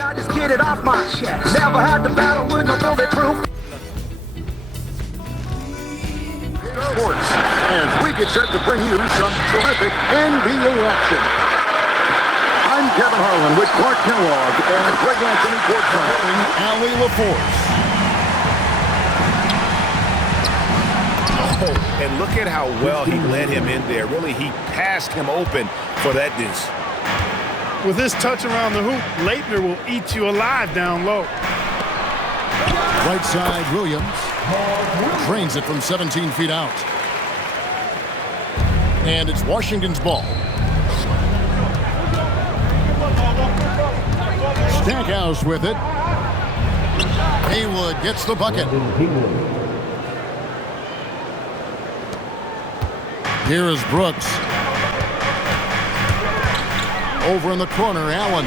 I just get it off my chest. Never had to battle with no bullet proof. Sports, and we get set to bring you some terrific NBA action. I'm Kevin Harlan with Clark Kellogg and Greg Anthony Portman. Allie LaForce. Oh, and look at how well he led him in there. Really, he passed him open for that deuce. With this touch around the hoop, Leitner will eat you alive down low. Right side, Williams. Drains it from 17 feet out. And it's Washington's ball. Stackhouse with it. Haywood gets the bucket. Here is Brooks. Over in the corner, Allen.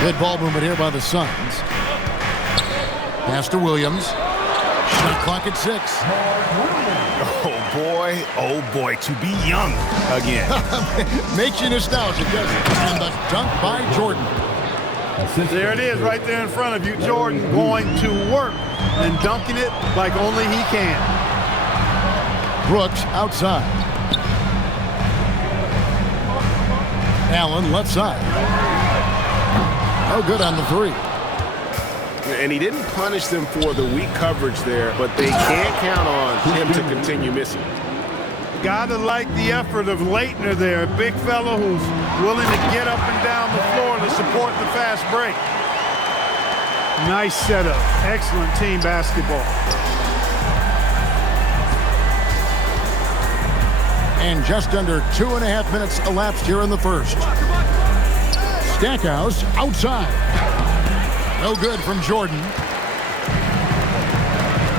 Good ball movement here by the Suns. Pass to Williams. Shot clock at 6. Oh boy, to be young again. Makes you nostalgic, doesn't it? And the dunk by Jordan. There it is, right there in front of you. Jordan going to work and dunking it like only he can. Brooks outside. Allen left side. Oh, good on the 3. And he didn't punish them for the weak coverage there, but they can't count on him to continue missing. Gotta like the effort of Leitner there, a big fellow who's willing to get up and down the floor to support the fast break. Nice setup. Excellent team basketball. And just under 2.5 minutes elapsed here in the first. Stackhouse outside. No good from Jordan.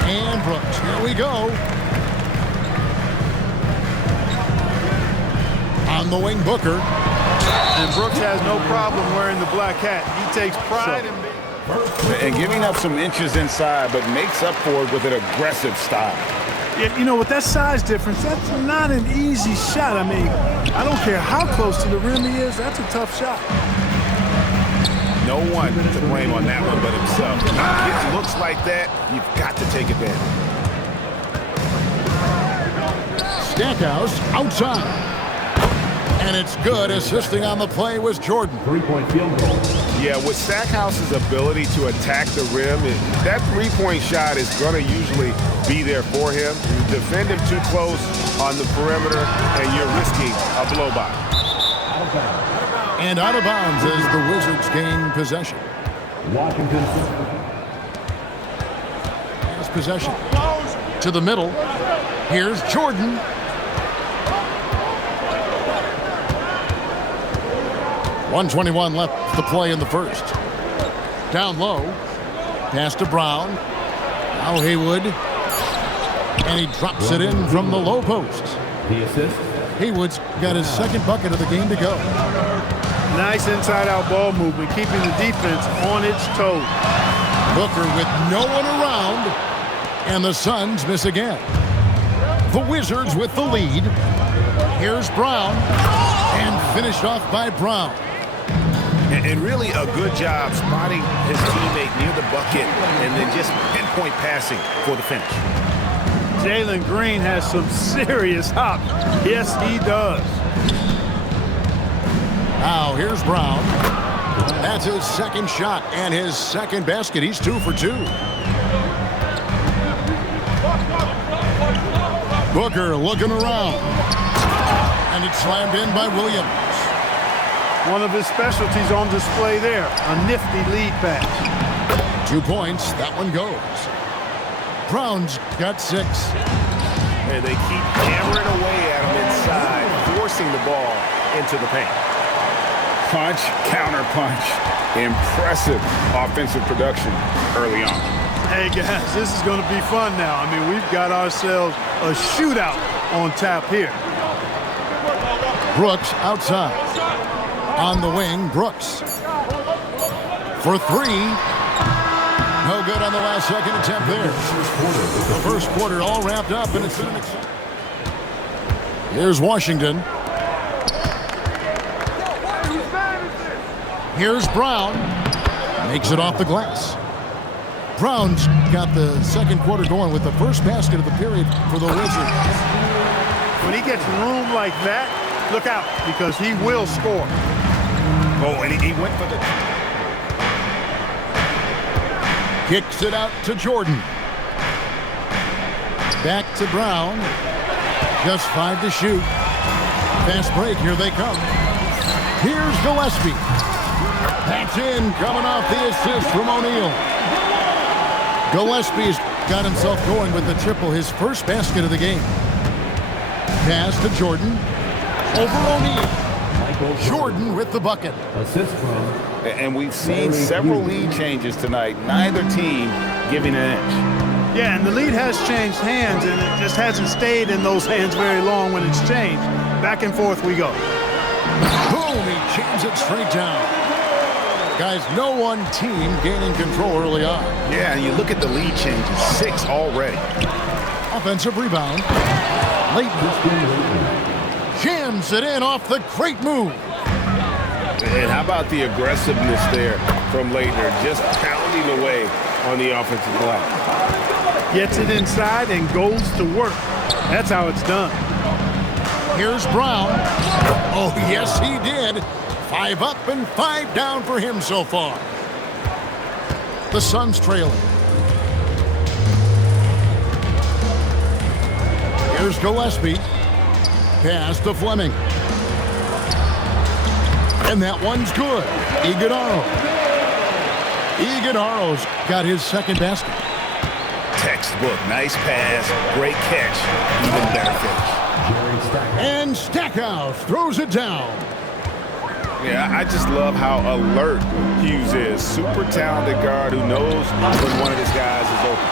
And Brooks. Here we go. On the wing, Booker. And Brooks has no problem wearing the black hat. He takes pride in being... And giving up some inches inside, but makes up for it with an aggressive style. Yeah, you know, with that size difference, that's not an easy shot. I mean, I don't care how close to the rim he is. That's a tough shot. No one to blame on that one but himself. When it looks like that, you've got to take advantage. Stackhouse outside. And it's good. Assisting on the play was Jordan. 3-point field goal. Yeah, with Stackhouse's ability to attack the rim, that three-point shot is going to usually be there for him. You defend him too close on the perimeter, and you're risking a blow-by. And out of bounds as the Wizards gain possession. Washington. Has possession. To the middle. Here's Jordan. .121 left to play in the first. Down low. Pass to Brown. Now Haywood. And he drops it in from the low post. The assist. Haywood's got his second bucket of the game to go. Nice inside-out ball movement, keeping the defense on its toes. Booker with no one around. And the Suns miss again. The Wizards with the lead. Here's Brown. And finished off by Brown. And really a good job spotting his teammate near the bucket and then just pinpoint passing for the finish. Jalen Green has some serious hop. Yes, he does. Now here's Brown. That's his second shot and his second basket. He's 2 for 2. Booker looking around. And it's slammed in by Williams. One of his specialties on display there. A nifty lead pass. 2 points. That one goes. Brown's got 6. And they keep hammering away at him inside, forcing the ball into the paint. Punch, counter punch. Impressive offensive production early on. Hey, guys, this is going to be fun now. I mean, we've got ourselves a shootout on tap here. Brooks outside. On the wing, Brooks. For 3. No good on the last second attempt there. The first quarter all wrapped up, and it's been an exciting. Here's Washington. Here's Brown. Makes it off the glass. Brown's got the second quarter going with the first basket of the period for the Wizards. When he gets room like that, look out, because he will score. Oh, and he went for the... Kicks it out to Jordan. Back to Brown. Just 5 to shoot. Fast break, here they come. Here's Gillespie. That's in, coming off the assist from O'Neal. Gillespie's got himself going with the triple, his first basket of the game. Pass to Jordan. Over O'Neal. Jordan with the bucket. Assist from. And we've seen several lead changes tonight. Neither team giving an inch. Yeah, and the lead has changed hands, and it just hasn't stayed in those hands very long when it's changed. Back and forth we go. Boom, he jams it straight down. Guys, no one team gaining control early on. Yeah, and you look at the lead changes, 6 already. Offensive rebound. Leighton jams it in off the great move. And how about the aggressiveness there from Leitner, just pounding away on the offensive glass. Gets it inside and goes to work. That's how it's done. Here's Brown. Oh, yes, he did. 5 up and 5 down for him so far. The Suns trailing. Here's Gillespie. Pass to Fleming. And that one's good. Iguodala. Iguodala's got his second basket. Textbook, nice pass, great catch, even better finish. And Stackhouse throws it down. Yeah, I just love how alert Hughes is. Super talented guard who knows when one of his guys is open.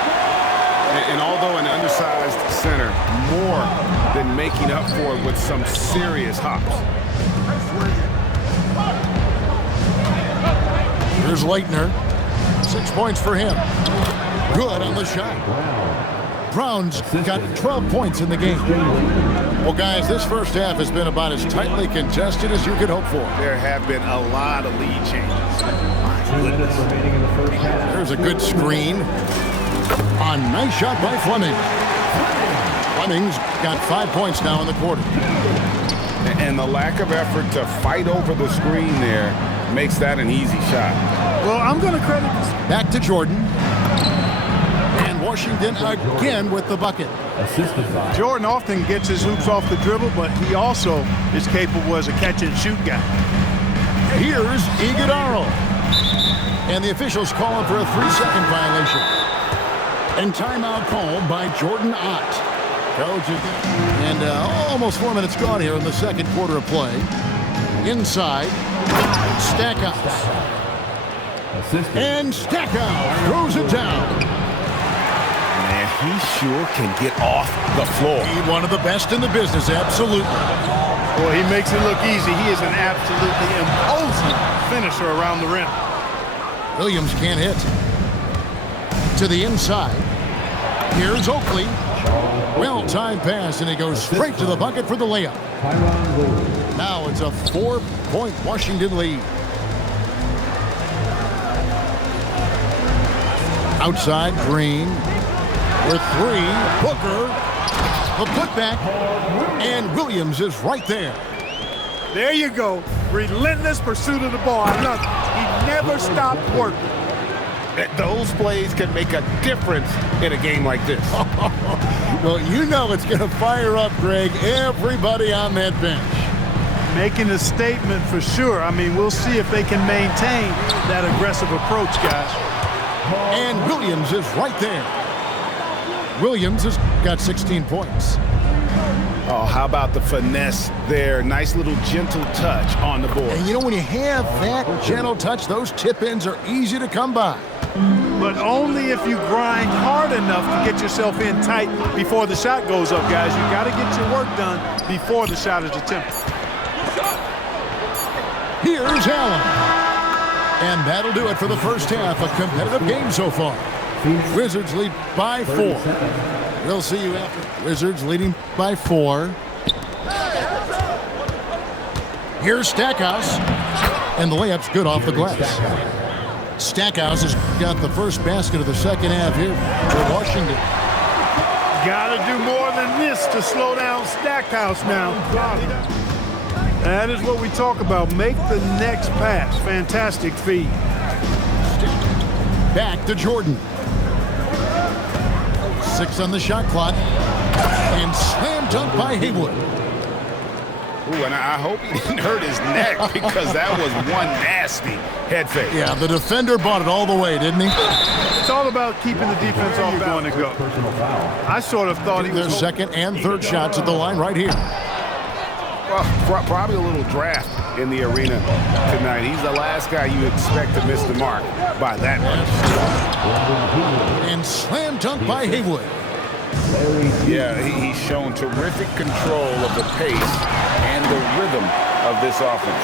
And although an undersized center, more than making up for it with some serious hops. Here's Leitner. 6 points for him. Good on the shot. Brown's got 12 points in the game. Well, guys, this first half has been about as tightly contested as you could hope for. There have been a lot of lead changes. 2 minutes remaining in the first half. There's a good screen. A nice shot by Fleming. Fleming's got 5 points now in the quarter. And the lack of effort to fight over the screen there makes that an easy shot. Well, I'm going to credit this. Back to Jordan. And Washington again with the bucket. Assisted by. Jordan often gets his hoops off the dribble, but he also is capable as a catch-and-shoot guy. Here's Iguodala. And the officials call him for a 3-second violation. And timeout called by Jordan Ott. And almost 4 minutes gone here in the second quarter of play. Inside, Stackhouse. Assisted. And Stackhouse throws it down. Man, he sure can get off the floor. He's one of the best in the business, absolutely. Boy, he makes it look easy. He is an absolutely imposing finisher around the rim. Williams can't hit. To the inside. Here's Oakley. Well-timed pass, and he goes straight to the bucket for the layup. Now it's a 4-point Washington lead. Outside, Green. With 3, Booker. The putback, and Williams is right there. There you go. Relentless pursuit of the ball. He never stopped working. Those plays can make a difference in a game like this. Well, you know it's going to fire up, Greg, everybody on that bench. Making a statement for sure. I mean, we'll see if they can maintain that aggressive approach, guys. And Williams is right there. Williams has got 16 points. Oh, how about the finesse there? Nice little gentle touch on the board. And you know, when you have that gentle touch, those tip-ins are easy to come by. But only if you grind hard enough to get yourself in tight before the shot goes up, guys. You got to get your work done before the shot is attempted. Here's Allen. And that'll do it for the first half. A competitive game so far. Wizards lead by 4. We'll see you after. Wizards leading by 4. Here's Stackhouse. And the layup's good off the glass. Stackhouse has got the first basket of the second half here for Washington. Got to do more than this to slow down Stackhouse now. That is what we talk about. Make the next pass. Fantastic feed. Back to Jordan. 6 on the shot clock. And slam dunk by Haywood. Ooh, and I hope he didn't hurt his neck because that was one nasty head fake. Yeah, the defender bought it all the way, didn't he? It's all about keeping the defense off balance. Going to go. I sort of thought he was... Their second and third shots at the line right here. Well, probably a little draft in the arena tonight. He's the last guy you expect to miss the mark by that much. And slam dunk by Haywood. Yeah, he's shown terrific control of the pace and the rhythm of this offense.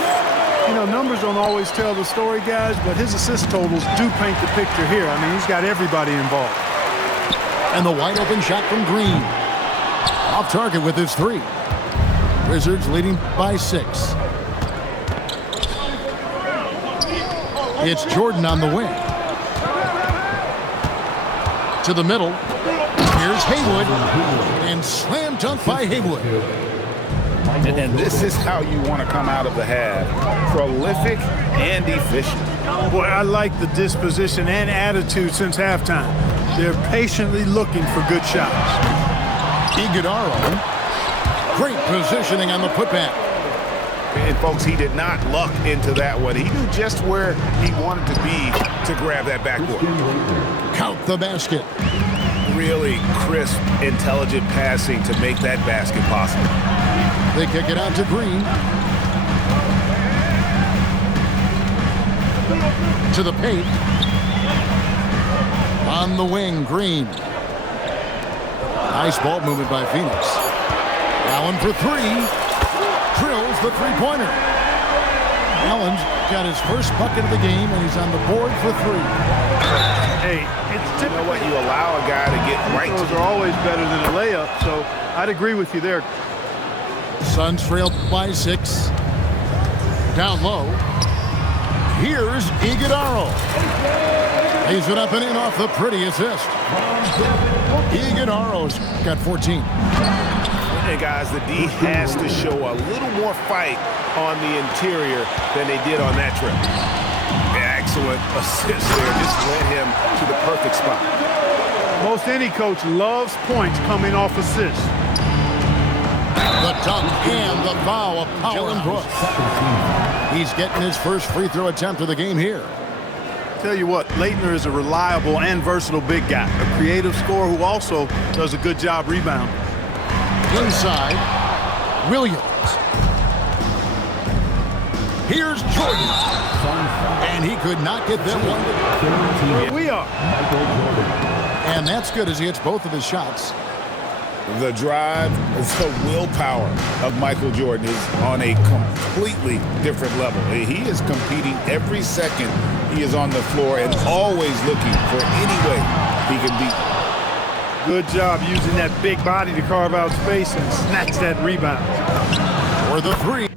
You know, numbers don't always tell the story, guys, but his assist totals do paint the picture here. I mean, he's got everybody involved. And the wide open shot from Green. Off target with his 3. Wizards leading by 6. It's Jordan on the wing. To the middle. Here's Haywood. And slam dunk by Haywood. And this is how you want to come out of the half. Prolific and efficient. Boy, I like the disposition and attitude since halftime. They're patiently looking for good shots. Iguodala. Great positioning on the putback. And folks, he did not luck into that one. He knew just where he wanted to be to grab that backboard. Count the basket. Really crisp, intelligent passing to make that basket possible. They kick it out to Green. To the paint. On the wing, Green. Nice ball movement by Phoenix. Allen for 3. Drills the three-pointer. Allen's got his first bucket of the game, and he's on the board for 3. Hey, it's typical. You know what? You allow a guy to get right to those are always better than a layup, so I'd agree with you there. Suns trailed by 6. Down low. Here's Iguodala. Lays it up and in off the pretty assist. Iguodala's got 14. And guys, the D has to show a little more fight on the interior than they did on that trip. Excellent assist there. Just led him to the perfect spot. Most any coach loves points coming off assists. The dunk and the foul of Powell Brooks. He's getting his first free throw attempt of the game here. Tell you what, Leitner is a reliable and versatile big guy. A creative scorer who also does a good job rebounding. Inside, Williams. Here's Jordan. And he could not get them one. Here we are. And that's good as he hits both of his shots. The drive, the willpower of Michael Jordan is on a completely different level. He is competing every second he is on the floor and always looking for any way he can beat. Good job using that big body to carve out space and snatch that rebound. For the 3.